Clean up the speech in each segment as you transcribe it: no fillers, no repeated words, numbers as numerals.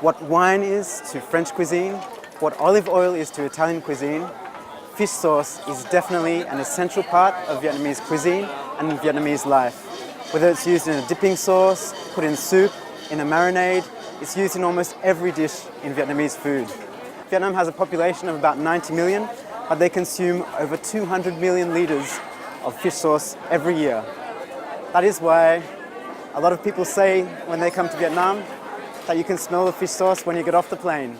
What wine is to French cuisine, what olive oil is to Italian cuisine, fish sauce is definitely an essential part of Vietnamese cuisine and Vietnamese life. Whether it's used in a dipping sauce, put in soup, in a marinade, it's used in almost every dish in Vietnamese food. Vietnam has a population of about 90 million, but they consume over 200 million litres of fish sauce every year. That is why a lot of people say when they come to Vietnam that you can smell the fish sauce when you get off the plane.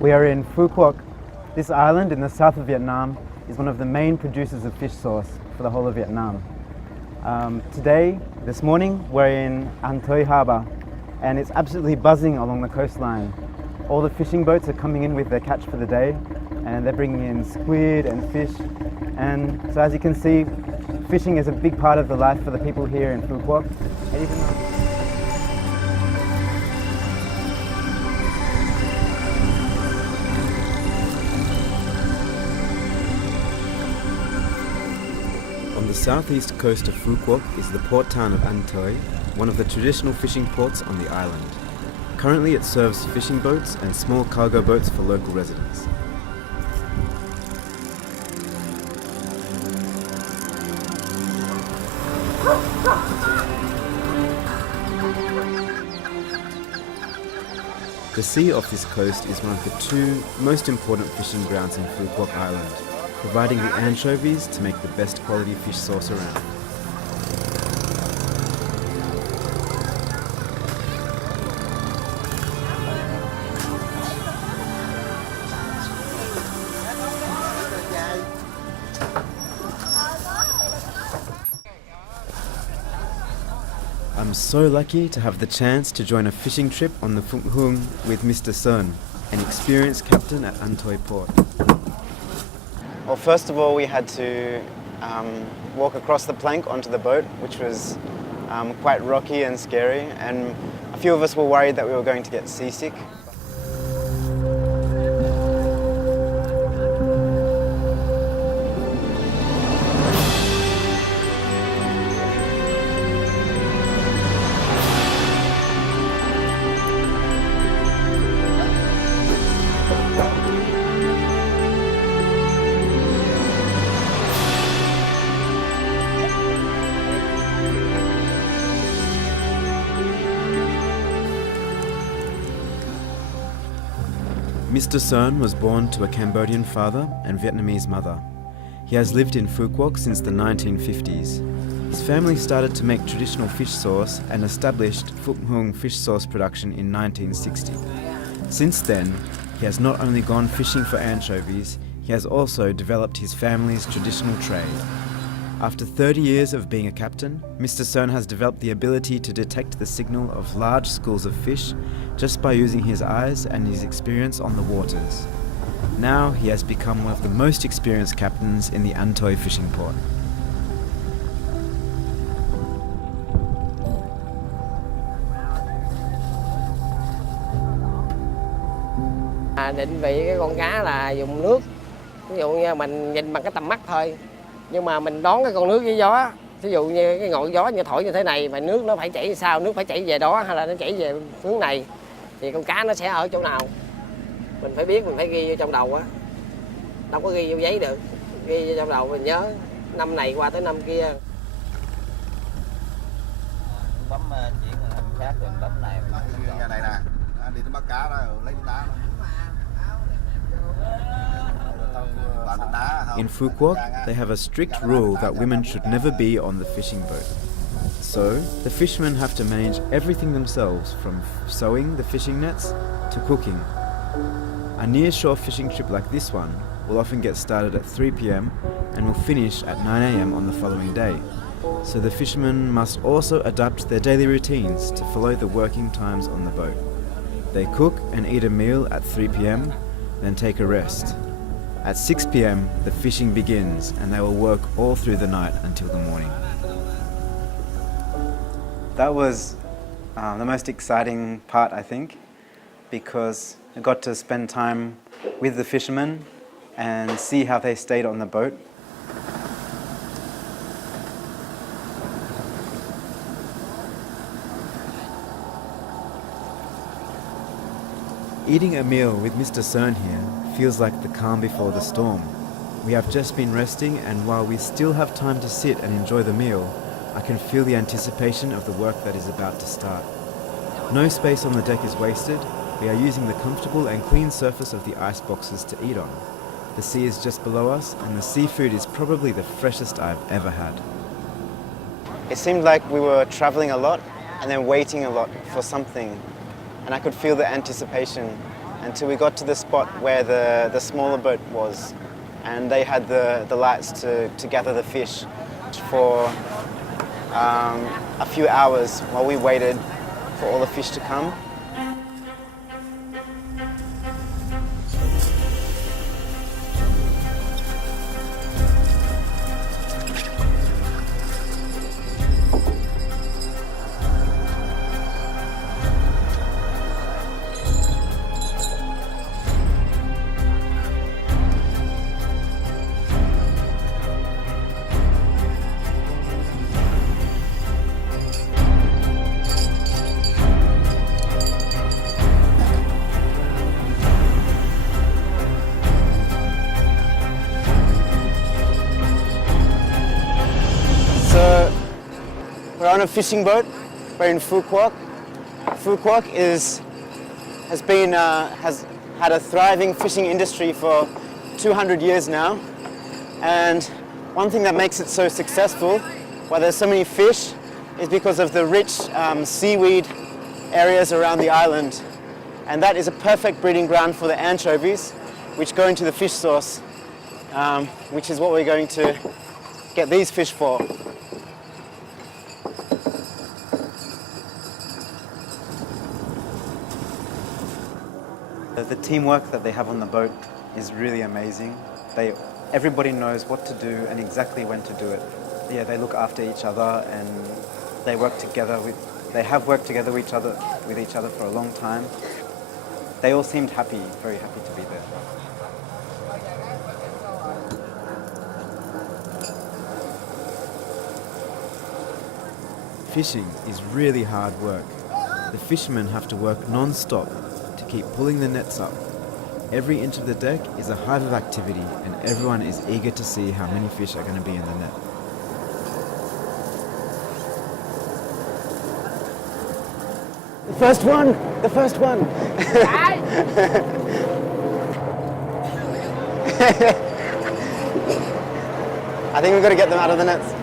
We are in Phu Quoc. This island in the south of Vietnam is one of the main producers of fish sauce for the whole of Vietnam. This morning, we're in An Thoi Harbour, and it's absolutely buzzing along the coastline. All the fishing boats are coming in with their catch for the day, and they're bringing in squid and fish. And so as you can see, fishing is a big part of the life for the people here in Phu Quoc. On the southeast coast of Phu Quoc is the port town of An Thoi, one of the traditional fishing ports on the island. Currently it serves fishing boats and small cargo boats for local residents. The sea off this coast is one of the two most important fishing grounds in Phu Quoc Island, providing the anchovies to make the best quality fish sauce around. I'm so lucky to have the chance to join a fishing trip on the Phuc Hung with Mr. Sơn, an experienced captain at An Thoi Port. Well, first of all, we had to walk across the plank onto the boat, which was quite rocky and scary, and a few of us were worried that we were going to get seasick. Mr. Sơn was born to a Cambodian father and Vietnamese mother. He has lived in Phu Quoc since the 1950s. His family started to make traditional fish sauce and established Phuc Hung fish sauce production in 1960. Since then, he has not only gone fishing for anchovies, he has also developed his family's traditional trade. After 30 years of being a captain, Mr. Sơn has developed the ability to detect the signal of large schools of fish just by using his eyes and his experience on the waters. Now he has become one of the most experienced captains in the An Thoi fishing port. Định vị cái con cá là dùng nước, ví dụ như mình nhìn bằng cái tầm mắt thôi, nhưng mà mình đón cái con nước với gió. Ví dụ như cái ngọn gió như thổi như thế này mà nước nó phải chảy sao, nước phải chảy về đó hay là nó chảy về hướng này thì con cá nó sẽ ở chỗ nào. Mình phải biết, mình phải ghi vô trong đầu á. Đâu có ghi vô giấy được. Ghi vô trong đầu mình nhớ năm này qua tới năm kia. Bấm chuyển hình khác rồi bấm này. Ra này nè, đi tới bắt cá đó rồi lấy đá đó. In Phu Quoc, they have a strict rule that women should never be on the fishing boat. So, the fishermen have to manage everything themselves, from sewing the fishing nets to cooking. A near-shore fishing trip like this one will often get started at 3 p.m. and will finish at 9 a.m. on the following day. So the fishermen must also adapt their daily routines to follow the working times on the boat. They cook and eat a meal at 3 p.m, then take a rest. At 6 p.m, the fishing begins and they will work all through the night until the morning. That was the most exciting part, I think, because I got to spend time with the fishermen and see how they stayed on the boat. Eating a meal with Mr. Cern here feels like the calm before the storm. We have just been resting, and while we still have time to sit and enjoy the meal, I can feel the anticipation of the work that is about to start. No space on the deck is wasted. We are using the comfortable and clean surface of the ice boxes to eat on. The sea is just below us, and the seafood is probably the freshest I've ever had. It seemed like we were traveling a lot and then waiting a lot for something. And I could feel the anticipation until we got to the spot where the smaller boat was, and they had the lights to gather the fish for a few hours while we waited for all the fish to come. So we're on a fishing boat. We're in Phu Quoc. Phu Quoc has had a thriving fishing industry for 200 years now. And one thing that makes it so successful, why there's so many fish, is because of the rich seaweed areas around the island. And that is a perfect breeding ground for the anchovies, which go into the fish sauce, which is what we're going to get these fish for. The teamwork that they have on the boat is really amazing. Everybody knows what to do and exactly when to do it. Yeah, they look after each other and they work together. They have worked together with each other for a long time. They all seemed happy, very happy to be there. Fishing is really hard work. The fishermen have to work non-stop to keep pulling the nets up. Every inch of the deck is a hive of activity, and everyone is eager to see how many fish are going to be in the net. The first one! The first one! I think we've got to get them out of the nets.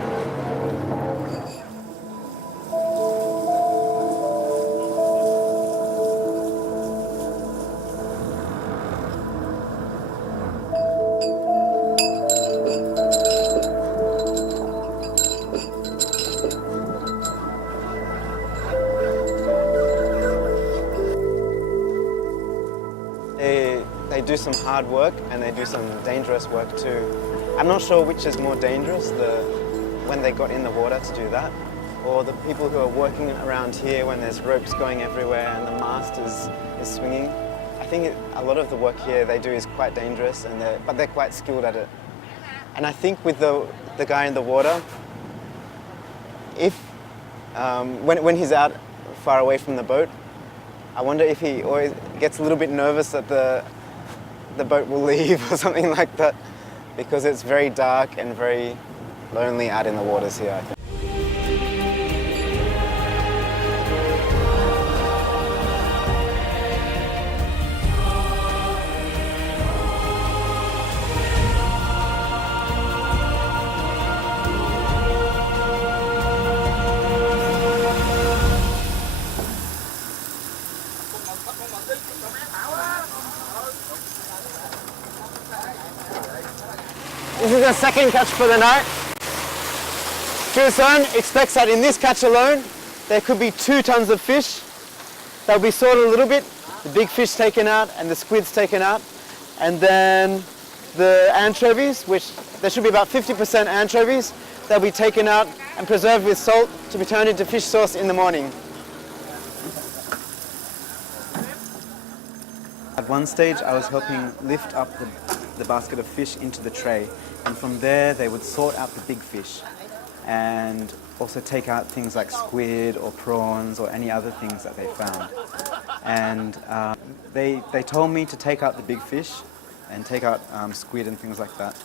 They do some hard work and they do some dangerous work too. I'm not sure which is more dangerous, when they got in the water to do that, or the people who are working around here when there's ropes going everywhere and the mast is swinging. I think a lot of the work here they do is quite dangerous, but they're quite skilled at it. And I think with the guy in the water, when he's out far away from the boat, I wonder if he always gets a little bit nervous that the boat will leave or something like that, because it's very dark and very lonely out in the waters here, I think. the second catch for the night. Juson expects that in this catch alone, there could be 2 tons of fish. They'll be sorted a little bit, the big fish taken out and the squids taken out. And then the anchovies, which there should be about 50% anchovies, they'll be taken out and preserved with salt to be turned into fish sauce in the morning. At one stage, I was helping lift up the basket of fish into the tray, and from there they would sort out the big fish and also take out things like squid or prawns or any other things that they found. And they told me to take out the big fish and take out squid and things like that.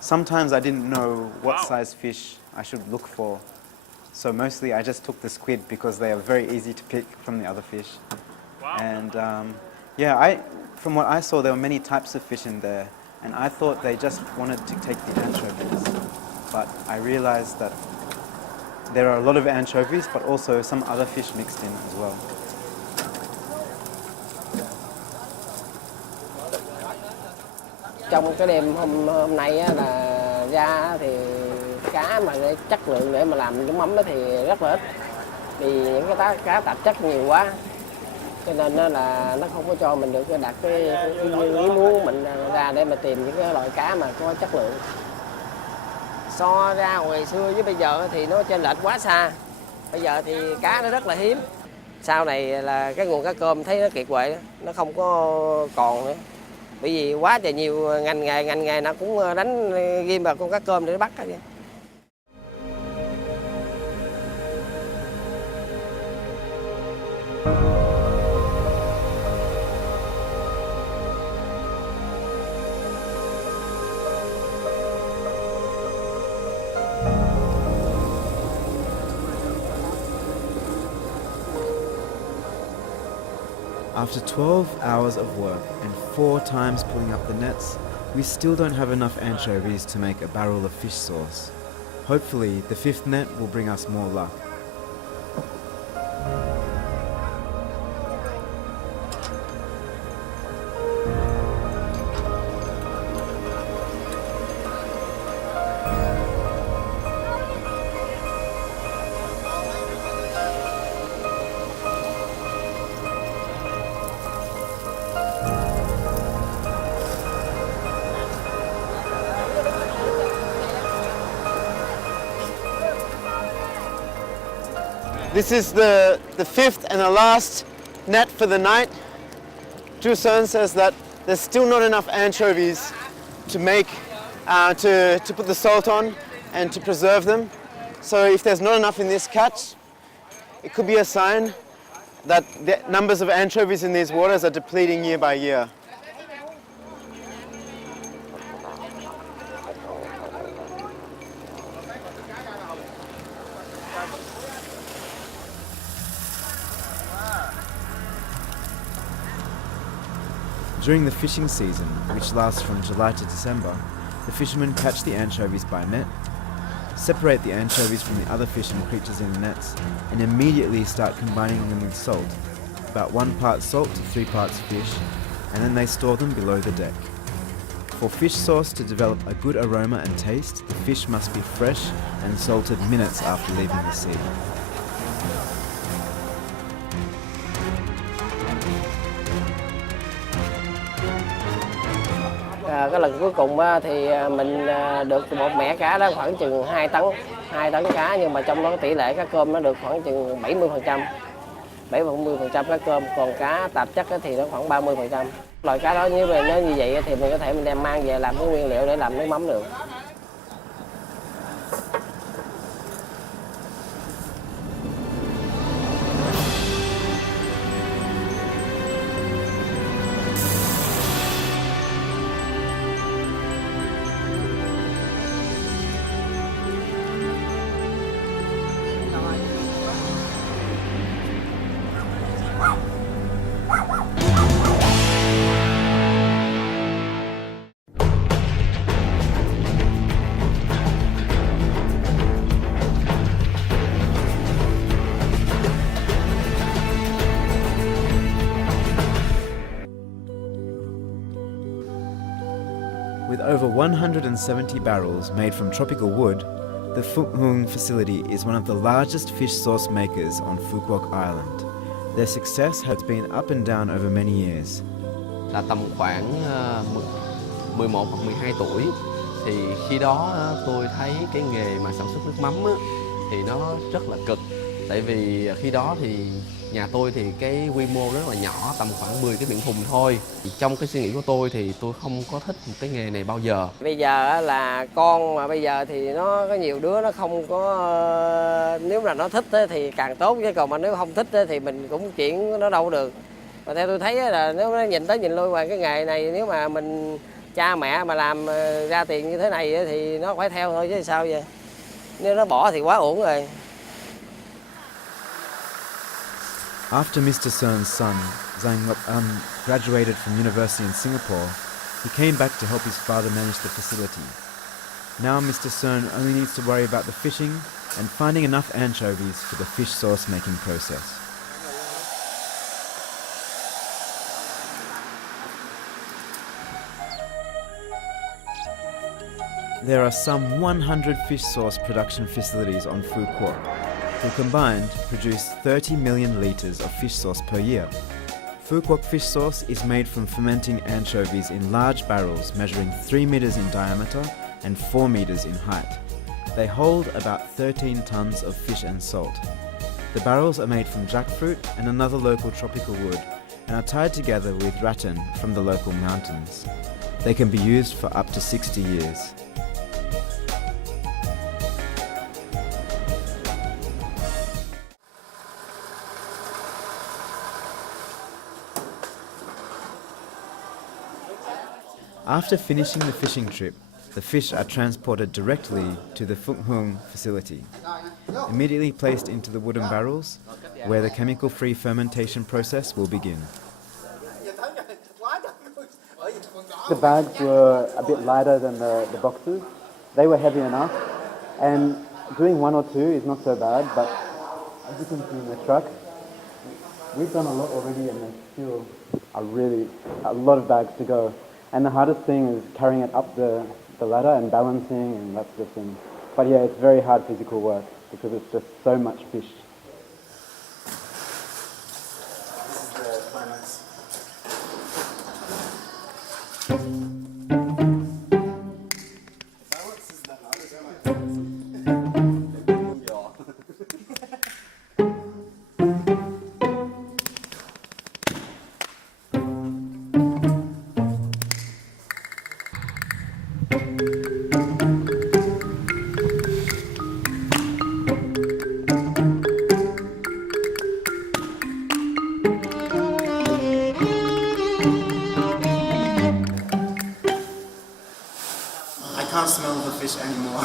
Sometimes I didn't know what size fish I should look for, so mostly I just took the squid because they are very easy to pick from the other fish. And yeah, from what I saw, there were many types of fish in there, and I thought they just wanted to take the anchovies. But I realized that there are a lot of anchovies, but also some other fish mixed in as well. Trong cái đêm hôm nay á, là ra thì cá mà để chất lượng để mà làm nước mắm thì rất là ít. Vì những cái cá tạp chất nhiều quá, cho nên là nó không có cho mình được đặt cái ý muốn mình ra để mà tìm những cái loại cá mà có chất lượng. So ra hồi xưa với bây giờ thì nó chênh lệch quá xa. Bây giờ thì cá nó rất là hiếm. Sau này là cái nguồn cá cơm thấy nó kiệt quệ, nó không có còn nữa. Bởi vì quá trời nhiều ngành nghề nó cũng đánh ghim vào con cá cơm để bắt hết. After 12 hours of work and 4 times pulling up the nets, we still don't have enough anchovies to make a barrel of fish sauce. Hopefully, the 5th net will bring us more luck. This is the 5th and the last net for the night. Juson says that there's still not enough anchovies to make, to put the salt on and to preserve them. So if there's not enough in this catch, it could be a sign that the numbers of anchovies in these waters are depleting year by year. During the fishing season, which lasts from July to December, the fishermen catch the anchovies by net, separate the anchovies from the other fish and creatures in the nets, and immediately start combining them with salt, about 1 part salt to 3 parts fish, and then they store them below the deck. For fish sauce to develop a good aroma and taste, the fish must be fresh and salted minutes after leaving the sea. Cái lần cuối cùng thì mình được một mẻ cá đó khoảng chừng 2 tấn cá, nhưng mà trong đó tỷ lệ cá cơm nó được khoảng chừng 70%. 70% cá cơm, còn cá tạp chất thì nó khoảng 30%. Loại cá đó nếu như vậy thì mình có thể mình đem mang về làm cái nguyên liệu để làm nước mắm được. 170 barrels made from tropical wood, the Phúc Hung facility is one of the largest fish sauce makers on Phu Quoc Island. Their success has been up and down over many years. Là tầm khoảng 11 hoặc 12 tuổi thì khi đó tôi thấy cái nghề mà sản xuất nước mắm á, thì nó rất là cực. Tại vì khi đó thì nhà tôi thì cái quy mô rất là nhỏ, tầm khoảng 10 cái miệng thùng thôi. Trong cái suy nghĩ của tôi thì tôi không có thích một cái nghề này bao giờ. Bây giờ là con mà bây giờ thì nó có nhiều đứa nó không có, nếu là nó thích thì càng tốt, chứ còn mà nếu không thích thì mình cũng chuyển nó đâu được. Và theo tôi thấy là nếu nó nhìn tới nhìn lui ngoài cái nghề này, nếu mà mình cha mẹ mà làm ra tiền như thế này thì nó phải theo thôi chứ sao vậy. Nếu nó bỏ thì quá uổng rồi. After Mr. Sern's son, Nuoc Mam, graduated from university in Singapore, he came back to help his father manage the facility. Now Mr. Sern only needs to worry about the fishing and finding enough anchovies for the fish sauce making process. There are some 100 fish sauce production facilities on Phu Quoc, who combined produce 30 million litres of fish sauce per year. Phu Quoc fish sauce is made from fermenting anchovies in large barrels measuring 3 metres in diameter and 4 metres in height. They hold about 13 tonnes of fish and salt. The barrels are made from jackfruit and another local tropical wood and are tied together with rattan from the local mountains. They can be used for up to 60 years. After finishing the fishing trip, the fish are transported directly to the Phúc Hung facility, immediately placed into the wooden barrels, where the chemical-free fermentation process will begin. The bags were a bit lighter than the boxes. They were heavy enough, and doing one or two is not so bad, but as you can see in the truck, we've done a lot already and there's still a lot of bags to go. And the hardest thing is carrying it up the ladder and balancing and that sort of thing. But yeah, it's very hard physical work because it's just so much fish. This is the climax. I can't smell the fish anymore.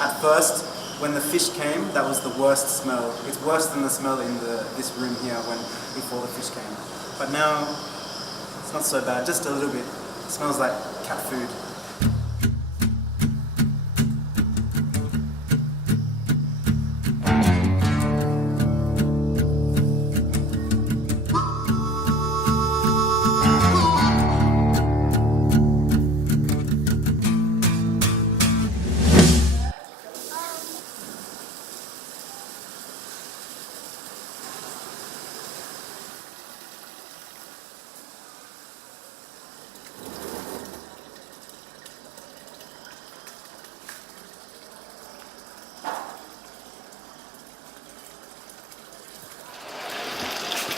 At first, when the fish came, that was the worst smell. It's worse than the smell in this room here before the fish came. But now, it's not so bad, just a little bit. It smells like cat food.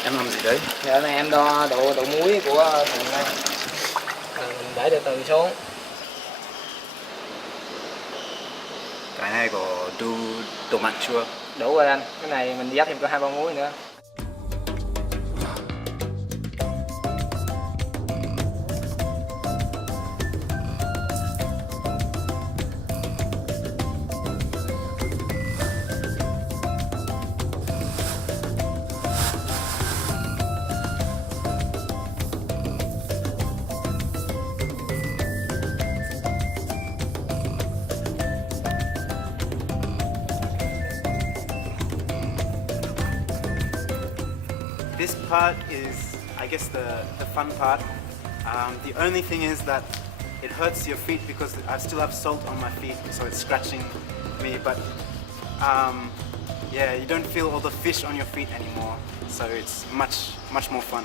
Em làm gì đấy? Giờ này em đo độ muối của thằng này. Mình để từ từ xuống. Cái này có đủ độ mặn chưa? Đủ rồi anh. Cái này mình dắt thêm có 2-3 muối nữa. This part is, I guess, the fun part. The only thing is that it hurts your feet because I still have salt on my feet, so it's scratching me. But yeah, you don't feel all the fish on your feet anymore, so it's much more fun.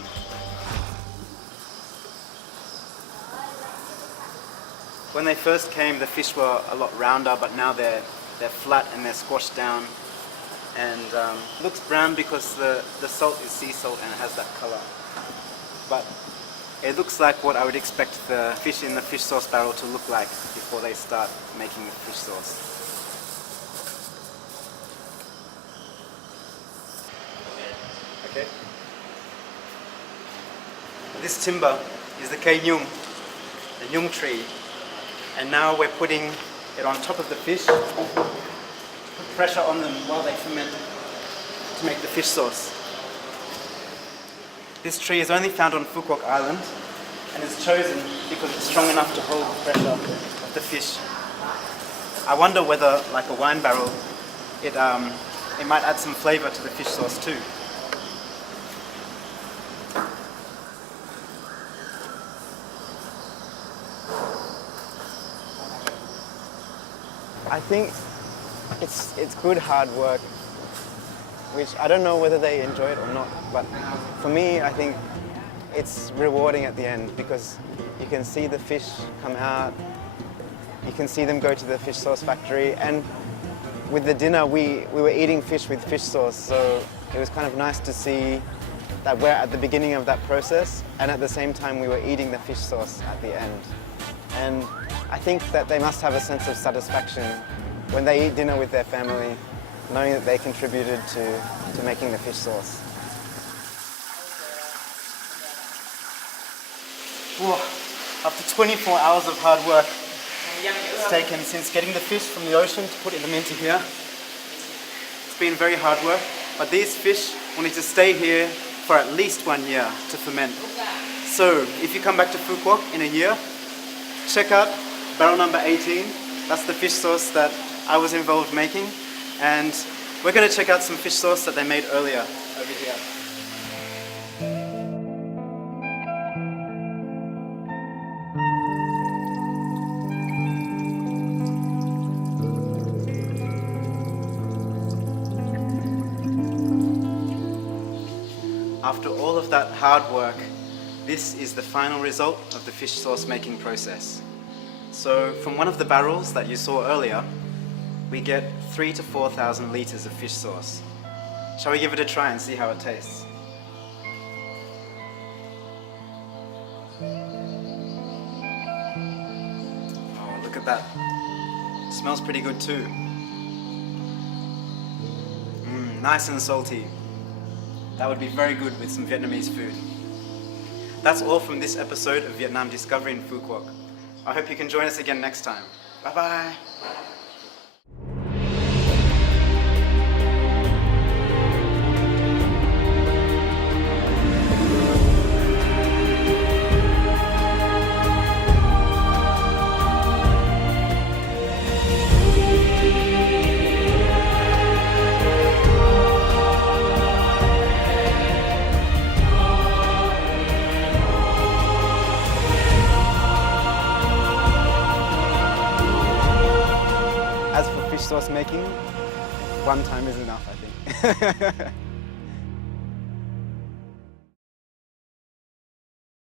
When they first came, the fish were a lot rounder, but now they're flat and they're squashed down, and looks brown because the salt is sea salt and it has that color. But it looks like what I would expect the fish in the fish sauce barrel to look like before they start making the fish sauce. Okay. This timber is the cây nhung, the nhung tree. And now we're putting it on top of the fish, put pressure on them while they ferment to make the fish sauce. This tree is only found on Phu Quoc Island and is chosen because it's strong enough to hold the pressure of the fish. I wonder whether, like a wine barrel, it might add some flavor to the fish sauce too. I think it's good hard work, which I don't know whether they enjoy it or not, but for me I think it's rewarding at the end because you can see the fish come out, you can see them go to the fish sauce factory, and with the dinner we were eating fish with fish sauce, so it was kind of nice to see that we're at the beginning of that process and at the same time we were eating the fish sauce at the end. And I think that they must have a sense of satisfaction when they eat dinner with their family, knowing that they contributed to making the fish sauce. Whoa. After 24 hours of hard work it's taken since getting the fish from the ocean to putting them into here, it's been very hard work, but these fish will need to stay here for at least 1 year to ferment. So if you come back to Phu Quoc in a year, check out barrel number 18. That's the fish sauce that I was involved making, and we're going to check out some fish sauce that they made earlier over here. After all of that hard work, this is the final result of the fish sauce making process. So from one of the barrels that you saw earlier, we get 3,000 to 4,000 litres of fish sauce. Shall we give it a try and see how it tastes? Oh, look at that. It smells pretty good too. Nice and salty. That would be very good with some Vietnamese food. That's all from this episode of Vietnam Discovery in Phu Quoc. I hope you can join us again next time. Bye bye. As for fish sauce making, 1 time is enough, I think.